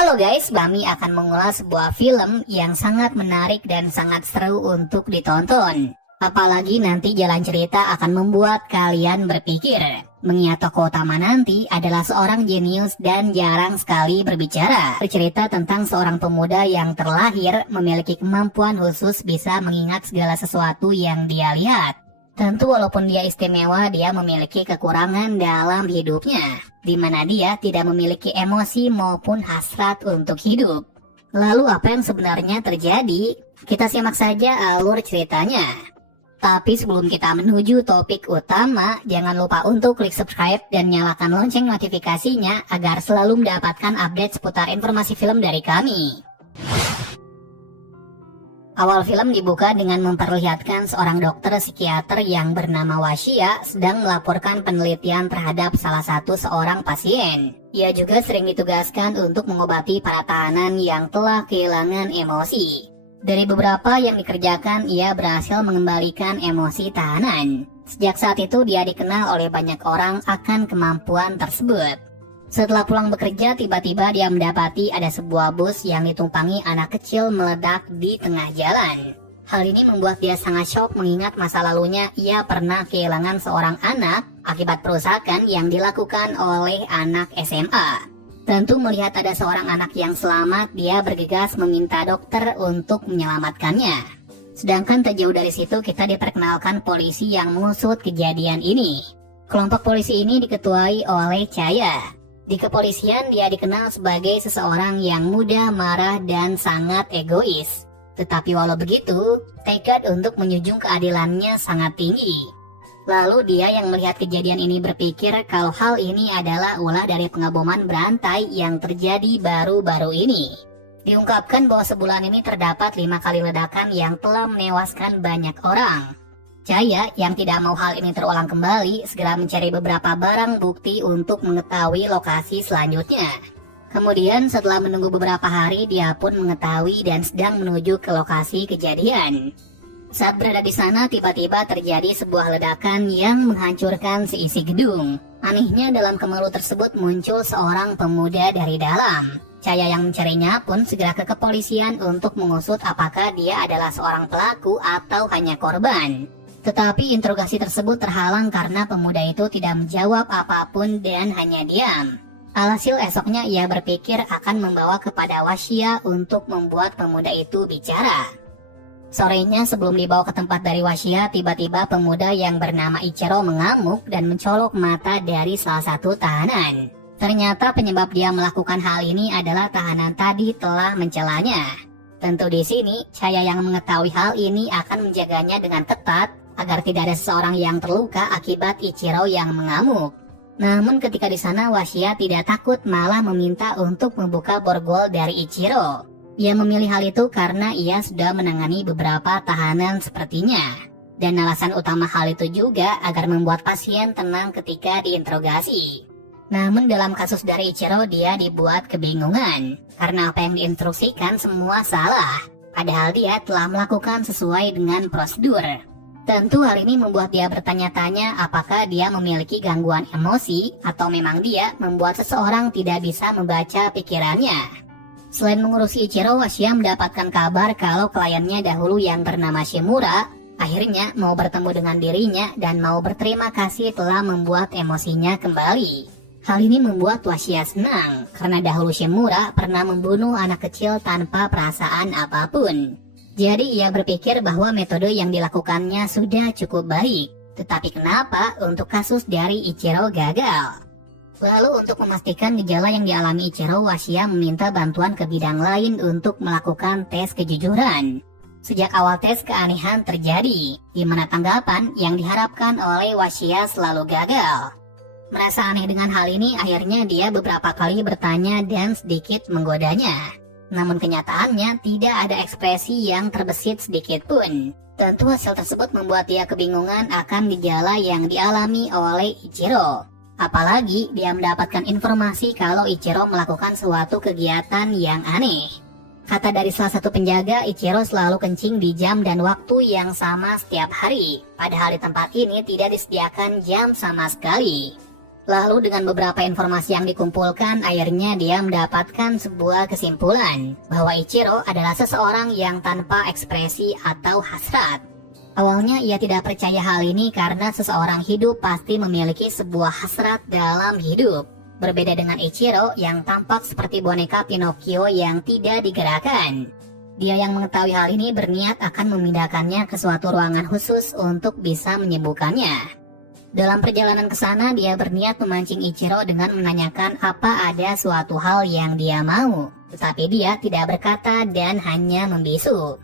Halo guys, kami akan mengulas sebuah film yang sangat menarik dan sangat seru untuk ditonton. Apalagi nanti jalan cerita akan membuat kalian berpikir. Mengingat tokoh utama nanti adalah seorang jenius dan jarang sekali berbicara. Bercerita tentang seorang pemuda yang terlahir memiliki kemampuan khusus bisa mengingat segala sesuatu yang dia lihat. Tentu walaupun dia istimewa, dia memiliki kekurangan dalam hidupnya, di mana dia tidak memiliki emosi maupun hasrat untuk hidup. Lalu apa yang sebenarnya terjadi? Kita simak saja alur ceritanya. Tapi sebelum kita menuju topik utama, jangan lupa untuk klik subscribe dan nyalakan lonceng notifikasinya agar selalu mendapatkan update seputar informasi film dari kami. Awal film dibuka dengan memperlihatkan seorang dokter psikiater yang bernama Wasya sedang melaporkan penelitian terhadap salah satu seorang pasien. Ia juga sering ditugaskan untuk mengobati para tahanan yang telah kehilangan emosi. Dari beberapa yang dikerjakan, ia berhasil mengembalikan emosi tahanan. Sejak saat itu dia dikenal oleh banyak orang akan kemampuan tersebut. Setelah pulang bekerja, tiba-tiba dia mendapati ada sebuah bus yang ditumpangi anak kecil meledak di tengah jalan. Hal ini membuat dia sangat syok mengingat masa lalunya ia pernah kehilangan seorang anak akibat perusakan yang dilakukan oleh anak SMA. Tentu melihat ada seorang anak yang selamat, dia bergegas meminta dokter untuk menyelamatkannya. Sedangkan tak jauh dari situ kita diperkenalkan polisi yang mengusut kejadian ini. Kelompok polisi ini diketuai oleh Chaya. Di kepolisian dia dikenal sebagai seseorang yang mudah marah dan sangat egois. Tetapi walau begitu, tekad untuk menjunjung keadilannya sangat tinggi. Lalu dia yang melihat kejadian ini berpikir kalau hal ini adalah ulah dari pengeboman berantai yang terjadi baru-baru ini. Diungkapkan bahwa sebulan ini terdapat 5 kali ledakan yang telah menewaskan banyak orang. Chaya yang tidak mau hal ini terulang kembali segera mencari beberapa barang bukti untuk mengetahui lokasi selanjutnya. Kemudian setelah menunggu beberapa hari dia pun mengetahui dan sedang menuju ke lokasi kejadian. Saat berada di sana tiba-tiba terjadi sebuah ledakan yang menghancurkan seisi gedung. Anehnya dalam kemelut tersebut muncul seorang pemuda dari dalam. Chaya yang mencarinya pun segera ke kepolisian untuk mengusut apakah dia adalah seorang pelaku atau hanya korban. Tetapi interogasi tersebut terhalang karena pemuda itu tidak menjawab apapun dan hanya diam. Alhasil esoknya ia berpikir akan membawa kepada Wasya untuk membuat pemuda itu bicara. Sorenya sebelum dibawa ke tempat dari Wasya, tiba-tiba pemuda yang bernama Ichiro mengamuk dan mencolok mata dari salah satu tahanan. Ternyata penyebab dia melakukan hal ini adalah tahanan tadi telah mencelanya. Tentu di sini Chaya yang mengetahui hal ini akan menjaganya dengan ketat agar tidak ada seseorang yang terluka akibat Ichiro yang mengamuk. Namun ketika di sana Wasya tidak takut, malah meminta untuk membuka borgol dari Ichiro. Ia memilih hal itu karena ia sudah menangani beberapa tahanan sepertinya. Dan alasan utama hal itu juga agar membuat pasien tenang ketika diinterogasi. Namun dalam kasus dari Ichiro dia dibuat kebingungan karena apa yang diinstruksikan semua salah. Padahal dia telah melakukan sesuai dengan prosedur. Tentu hal ini membuat dia bertanya-tanya apakah dia memiliki gangguan emosi atau memang dia membuat seseorang tidak bisa membaca pikirannya. Selain mengurusi Ichiro, Wasya mendapatkan kabar kalau kliennya dahulu yang bernama Shimura akhirnya mau bertemu dengan dirinya dan mau berterima kasih telah membuat emosinya kembali. Hal ini membuat Wasya senang karena dahulu Shimura pernah membunuh anak kecil tanpa perasaan apapun. Jadi ia berpikir bahwa metode yang dilakukannya sudah cukup baik. Tetapi kenapa untuk kasus dari Ichiro gagal? Lalu untuk memastikan gejala yang dialami Ichiro, Wasya meminta bantuan ke bidang lain untuk melakukan tes kejujuran. Sejak awal tes keanehan terjadi, di mana tanggapan yang diharapkan oleh Wasya selalu gagal. Merasa aneh dengan hal ini, akhirnya dia beberapa kali bertanya dan sedikit menggodanya. Namun kenyataannya tidak ada ekspresi yang terbesit sedikit pun. Tentu hasil tersebut membuat dia kebingungan akan gejala yang dialami oleh Ichiro. Apalagi dia mendapatkan informasi kalau Ichiro melakukan suatu kegiatan yang aneh. Kata dari salah satu penjaga, Ichiro selalu kencing di jam dan waktu yang sama setiap hari. Padahal di tempat ini tidak disediakan jam sama sekali. Lalu dengan beberapa informasi yang dikumpulkan, akhirnya dia mendapatkan sebuah kesimpulan bahwa Ichiro adalah seseorang yang tanpa ekspresi atau hasrat. Awalnya ia tidak percaya hal ini karena seseorang hidup pasti memiliki sebuah hasrat dalam hidup. Berbeda dengan Ichiro yang tampak seperti boneka Pinocchio yang tidak digerakkan. Dia yang mengetahui hal ini berniat akan memindahkannya ke suatu ruangan khusus untuk bisa menyembuhkannya. Dalam perjalanan ke sana, dia berniat memancing Ichiro dengan menanyakan apa ada suatu hal yang dia mau. Tetapi dia tidak berkata dan hanya membisu.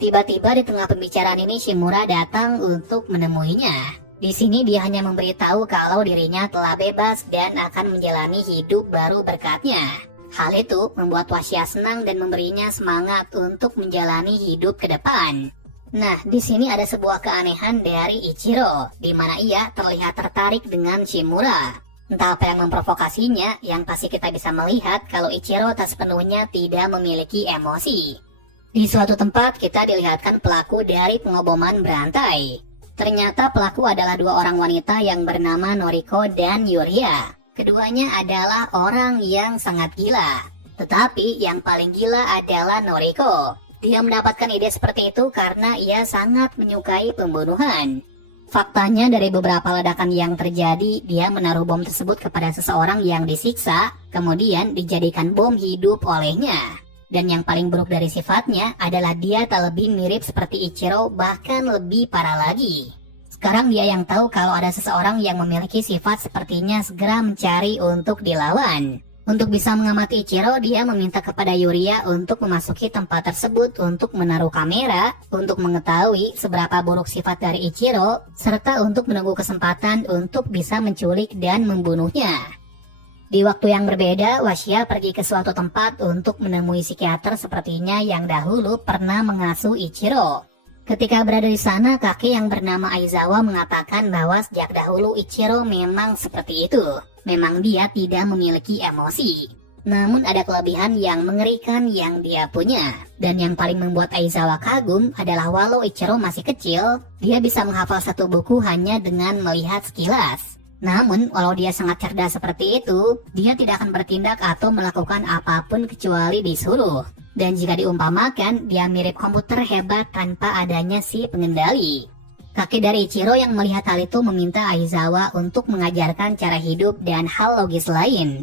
Tiba-tiba di tengah pembicaraan ini Shimura datang untuk menemuinya. Di sini dia hanya memberitahu kalau dirinya telah bebas dan akan menjalani hidup baru berkatnya. Hal itu membuat Washiya senang dan memberinya semangat untuk menjalani hidup ke depan. Nah, di sini ada sebuah keanehan dari Ichiro, di mana ia terlihat tertarik dengan Shimura. Entah apa yang memprovokasinya, yang pasti kita bisa melihat kalau Ichiro tak sepenuhnya tidak memiliki emosi. Di suatu tempat kita dilihatkan pelaku dari pengoboman berantai. Ternyata pelaku adalah dua orang wanita yang bernama Noriko dan Yuria. Keduanya adalah orang yang sangat gila. Tetapi yang paling gila adalah Noriko. Dia mendapatkan ide seperti itu karena ia sangat menyukai pembunuhan. Faktanya dari beberapa ledakan yang terjadi, dia menaruh bom tersebut kepada seseorang yang disiksa, kemudian dijadikan bom hidup olehnya. Dan yang paling buruk dari sifatnya adalah dia tak lebih mirip seperti Ichiro, bahkan lebih parah lagi. Sekarang dia yang tahu kalau ada seseorang yang memiliki sifat sepertinya segera mencari untuk dilawan. Untuk bisa mengamati Ichiro, dia meminta kepada Yuria untuk memasuki tempat tersebut untuk menaruh kamera, untuk mengetahui seberapa buruk sifat dari Ichiro, serta untuk menunggu kesempatan untuk bisa menculik dan membunuhnya. Di waktu yang berbeda, Washiya pergi ke suatu tempat untuk menemui psikiater sepertinya yang dahulu pernah mengasuh Ichiro. Ketika berada di sana, kakek yang bernama Aizawa mengatakan bahwa sejak dahulu Ichiro memang seperti itu. Memang dia tidak memiliki emosi. Namun ada kelebihan yang mengerikan yang dia punya. Dan yang paling membuat Aizawa kagum adalah walau Ichiro masih kecil, dia bisa menghafal satu buku hanya dengan melihat sekilas. Namun, walau dia sangat cerdas seperti itu, dia tidak akan bertindak atau melakukan apapun kecuali disuruh. Dan jika diumpamakan, dia mirip komputer hebat tanpa adanya si pengendali. Kakek dari Ichiro yang melihat hal itu meminta Aizawa untuk mengajarkan cara hidup dan hal logis lain.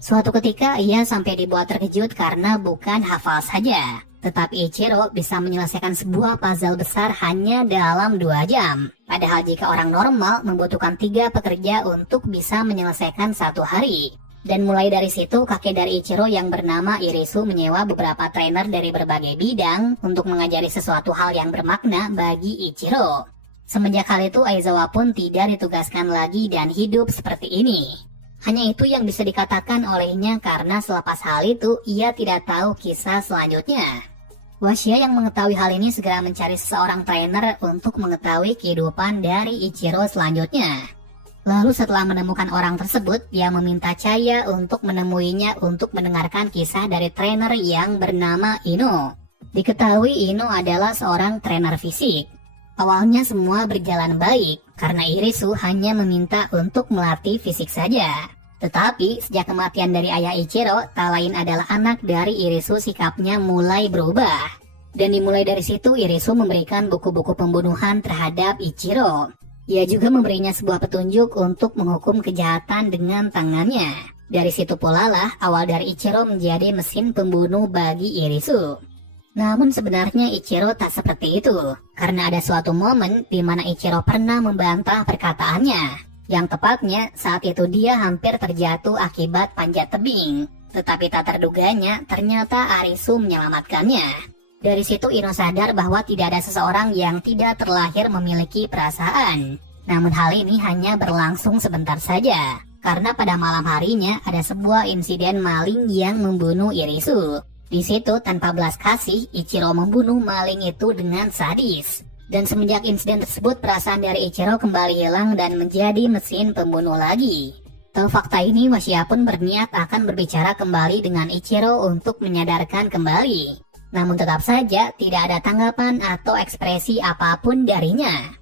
Suatu ketika ia sampai dibuat terkejut karena bukan hafal saja, tetapi Ichiro bisa menyelesaikan sebuah puzzle besar hanya dalam 2 jam. Padahal jika orang normal membutuhkan 3 pekerja untuk bisa menyelesaikan 1 hari. Dan mulai dari situ kakek dari Ichiro yang bernama Irisu menyewa beberapa trainer dari berbagai bidang untuk mengajari sesuatu hal yang bermakna bagi Ichiro. Semenjak hal itu Aizawa pun tidak ditugaskan lagi dan hidup seperti ini. Hanya itu yang bisa dikatakan olehnya karena selepas hal itu ia tidak tahu kisah selanjutnya. Washiya yang mengetahui hal ini segera mencari seseorang trainer untuk mengetahui kehidupan dari Ichiro selanjutnya. Lalu setelah menemukan orang tersebut, dia meminta Chaya untuk menemuinya untuk mendengarkan kisah dari trainer yang bernama Ino. Diketahui Ino adalah seorang trainer fisik. Awalnya semua berjalan baik, karena Irisu hanya meminta untuk melatih fisik saja. Tetapi sejak kematian dari ayah Ichiro, tak lain adalah anak dari Irisu sikapnya mulai berubah. Dan dimulai dari situ Irisu memberikan buku-buku pembunuhan terhadap Ichiro. Ia juga memberinya sebuah petunjuk untuk menghukum kejahatan dengan tangannya. Dari situ pula lah awal dari Ichiro menjadi mesin pembunuh bagi Irisu. Namun sebenarnya Ichiro tak seperti itu, karena ada suatu momen di mana Ichiro pernah membantah perkataannya. Yang tepatnya saat itu dia hampir terjatuh akibat panjat tebing, tetapi tak terduganya ternyata Arisu menyelamatkannya. Dari situ Ino sadar bahwa tidak ada seseorang yang tidak terlahir memiliki perasaan. Namun hal ini hanya berlangsung sebentar saja, karena pada malam harinya ada sebuah insiden maling yang membunuh Irisu. Di situ tanpa belas kasih, Ichiro membunuh maling itu dengan sadis. Dan semenjak insiden tersebut, perasaan dari Ichiro kembali hilang dan menjadi mesin pembunuh lagi. Tahu fakta ini, Washiya pun berniat akan berbicara kembali dengan Ichiro untuk menyadarkan kembali. Namun tetap saja tidak ada tanggapan atau ekspresi apapun darinya.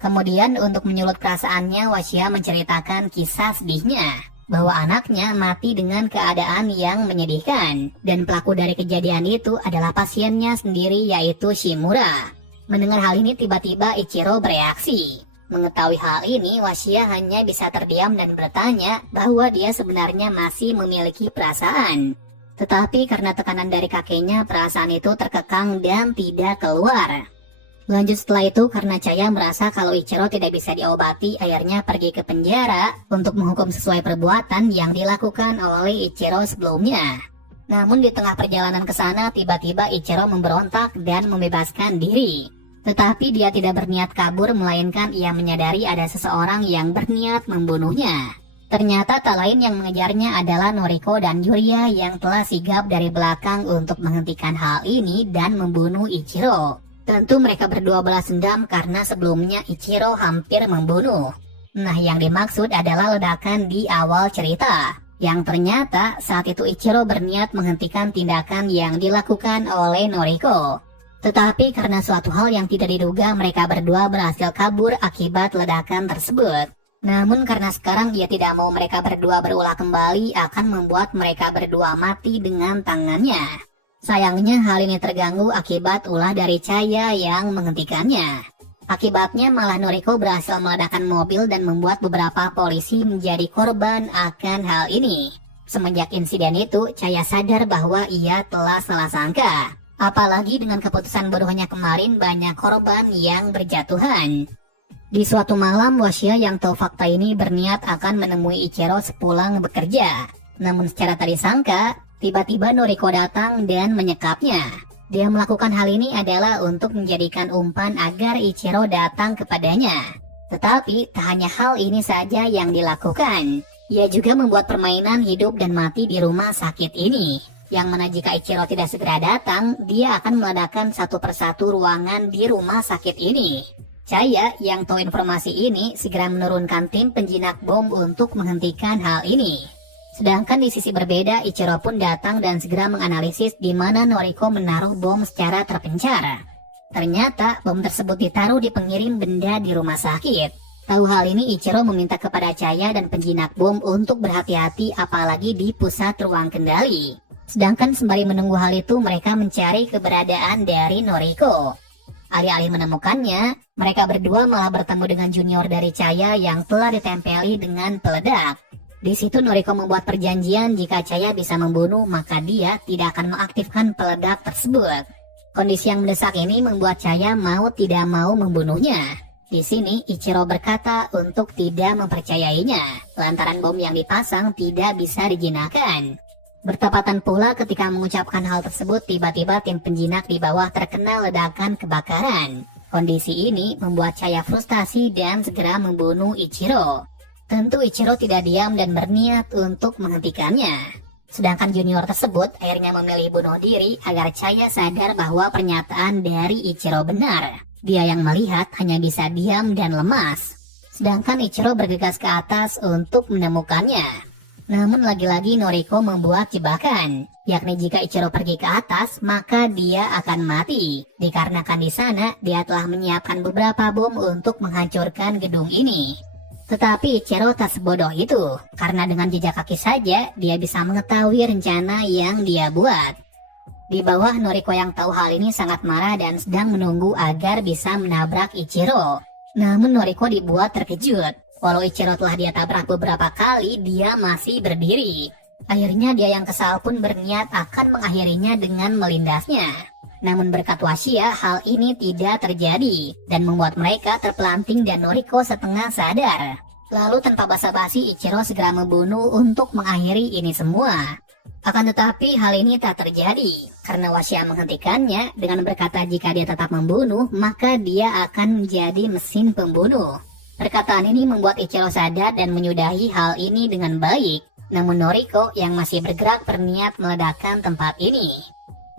Kemudian untuk menyulut perasaannya, Washiya menceritakan kisah sedihnya bahwa anaknya mati dengan keadaan yang menyedihkan, dan pelaku dari kejadian itu adalah pasiennya sendiri, yaitu Shimura. Mendengar hal ini, tiba-tiba Ichiro bereaksi. Mengetahui hal ini, Washiya hanya bisa terdiam dan bertanya bahwa dia sebenarnya masih memiliki perasaan. Tetapi karena tekanan dari kakeknya, perasaan itu terkekang dan tidak keluar. Lanjut setelah itu, karena Chaya merasa kalau Ichiro tidak bisa diobati, akhirnya pergi ke penjara untuk menghukum sesuai perbuatan yang dilakukan oleh Ichiro sebelumnya. Namun di tengah perjalanan ke sana, tiba-tiba Ichiro memberontak dan membebaskan diri. Tetapi dia tidak berniat kabur, melainkan ia menyadari ada seseorang yang berniat membunuhnya. Ternyata tak lain yang mengejarnya adalah Noriko dan Yuria yang telah sigap dari belakang untuk menghentikan hal ini dan membunuh Ichiro. Tentu mereka berdua balas dendam karena sebelumnya Ichiro hampir membunuh. Nah, yang dimaksud adalah ledakan di awal cerita, yang ternyata saat itu Ichiro berniat menghentikan tindakan yang dilakukan oleh Noriko. Tetapi karena suatu hal yang tidak diduga, mereka berdua berhasil kabur akibat ledakan tersebut. Namun karena sekarang ia tidak mau mereka berdua berulah kembali, akan membuat mereka berdua mati dengan tangannya. Sayangnya hal ini terganggu akibat ulah dari Chaya yang menghentikannya. Akibatnya malah Noriko berhasil meledakkan mobil dan membuat beberapa polisi menjadi korban akan hal ini. Semenjak insiden itu, Chaya sadar bahwa ia telah salah sangka. Apalagi dengan keputusan bodohnya kemarin, banyak korban yang berjatuhan. Di suatu malam, Washiya yang tahu fakta ini berniat akan menemui Ichiro sepulang bekerja. Namun secara tak disangka, tiba-tiba Noriko datang dan menyekapnya. Dia melakukan hal ini adalah untuk menjadikan umpan agar Ichiro datang kepadanya. Tetapi tak hanya hal ini saja yang dilakukan. Ia juga membuat permainan hidup dan mati di rumah sakit ini. Yang mana jika Ichiro tidak segera datang, dia akan meledakkan satu persatu ruangan di rumah sakit ini. Chaya yang tahu informasi ini segera menurunkan tim penjinak bom untuk menghentikan hal ini. Sedangkan di sisi berbeda, Ichiro pun datang dan segera menganalisis di mana Noriko menaruh bom secara terpencar. Ternyata bom tersebut ditaruh di pengirim benda di rumah sakit. Tahu hal ini, Ichiro meminta kepada Chaya dan penjinak bom untuk berhati-hati apalagi di pusat ruang kendali. Sedangkan sembari menunggu hal itu, mereka mencari keberadaan dari Noriko. Alih-alih menemukannya, mereka berdua malah bertemu dengan junior dari Chaya yang telah ditempeli dengan peledak. Di situ Noriko membuat perjanjian jika Chaya bisa membunuh, maka dia tidak akan mengaktifkan peledak tersebut. Kondisi yang mendesak ini membuat Chaya mau tidak mau membunuhnya. Di sini Ichiro berkata untuk tidak mempercayainya, lantaran bom yang dipasang tidak bisa dijinakkan. Bertepatan pula ketika mengucapkan hal tersebut, tiba-tiba tim penjinak di bawah terkena ledakan kebakaran. Kondisi ini membuat Chaya frustasi dan segera membunuh Ichiro. Tentu Ichiro tidak diam dan berniat untuk menghentikannya. Sedangkan junior tersebut akhirnya memilih bunuh diri agar Chaya sadar bahwa pernyataan dari Ichiro benar. Dia yang melihat hanya bisa diam dan lemas. Sedangkan Ichiro bergegas ke atas untuk menemukannya. Namun lagi-lagi Noriko membuat jebakan, yakni jika Ichiro pergi ke atas, maka dia akan mati. Dikarenakan di sana dia telah menyiapkan beberapa bom untuk menghancurkan gedung ini. Tetapi Ichiro tak sebodoh itu, karena dengan jejak kaki saja dia bisa mengetahui rencana yang dia buat. Di bawah, Noriko yang tahu hal ini sangat marah dan sedang menunggu agar bisa menabrak Ichiro. Namun Noriko dibuat terkejut. Walau Ichiro telah dia tabrak beberapa kali, dia masih berdiri. Akhirnya dia yang kesal pun berniat akan mengakhirinya dengan melindasnya. Namun berkat Washiya, hal ini tidak terjadi dan membuat mereka terpelanting dan Noriko setengah sadar. Lalu tanpa basa-basi, Ichiro segera membunuh untuk mengakhiri ini semua. Akan tetapi hal ini tak terjadi karena Washiya menghentikannya dengan berkata jika dia tetap membunuh, maka dia akan menjadi mesin pembunuh. Perkataan ini membuat Ichiro sadar dan menyudahi hal ini dengan baik. Namun Noriko yang masih bergerak berniat meledakkan tempat ini.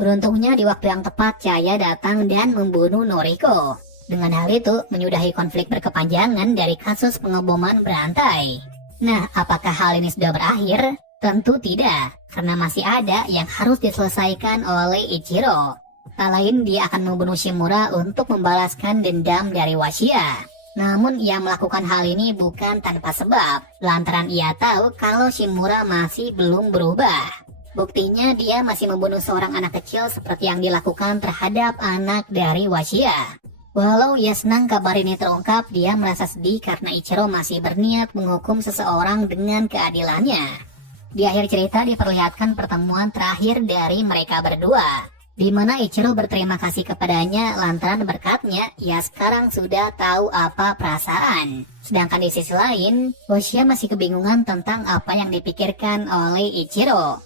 Beruntungnya di waktu yang tepat Chaya datang dan membunuh Noriko. Dengan hal itu menyudahi konflik berkepanjangan dari kasus pengeboman berantai. Nah, apakah hal ini sudah berakhir? Tentu tidak, karena masih ada yang harus diselesaikan oleh Ichiro. Tak lain dia akan membunuh Shimura untuk membalaskan dendam dari Washiya. Namun ia melakukan hal ini bukan tanpa sebab, lantaran ia tahu kalau Shimura masih belum berubah. Buktinya dia masih membunuh seorang anak kecil seperti yang dilakukan terhadap anak dari Washiya. Walau ia senang kabar ini terungkap, dia merasa sedih karena Ichiro masih berniat menghukum seseorang dengan keadilannya. Di akhir cerita diperlihatkan pertemuan terakhir dari mereka berdua, di mana Ichiro berterima kasih kepadanya lantaran berkatnya ia sekarang sudah tahu apa perasaan. Sedangkan di sisi lain, Washiya masih kebingungan tentang apa yang dipikirkan oleh Ichiro.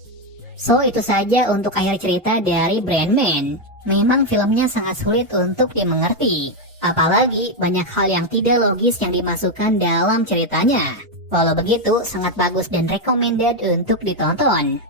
So itu saja untuk akhir cerita dari Brain Man. Memang filmnya sangat sulit untuk dimengerti, apalagi banyak hal yang tidak logis yang dimasukkan dalam ceritanya. Walau begitu, sangat bagus dan recommended untuk ditonton.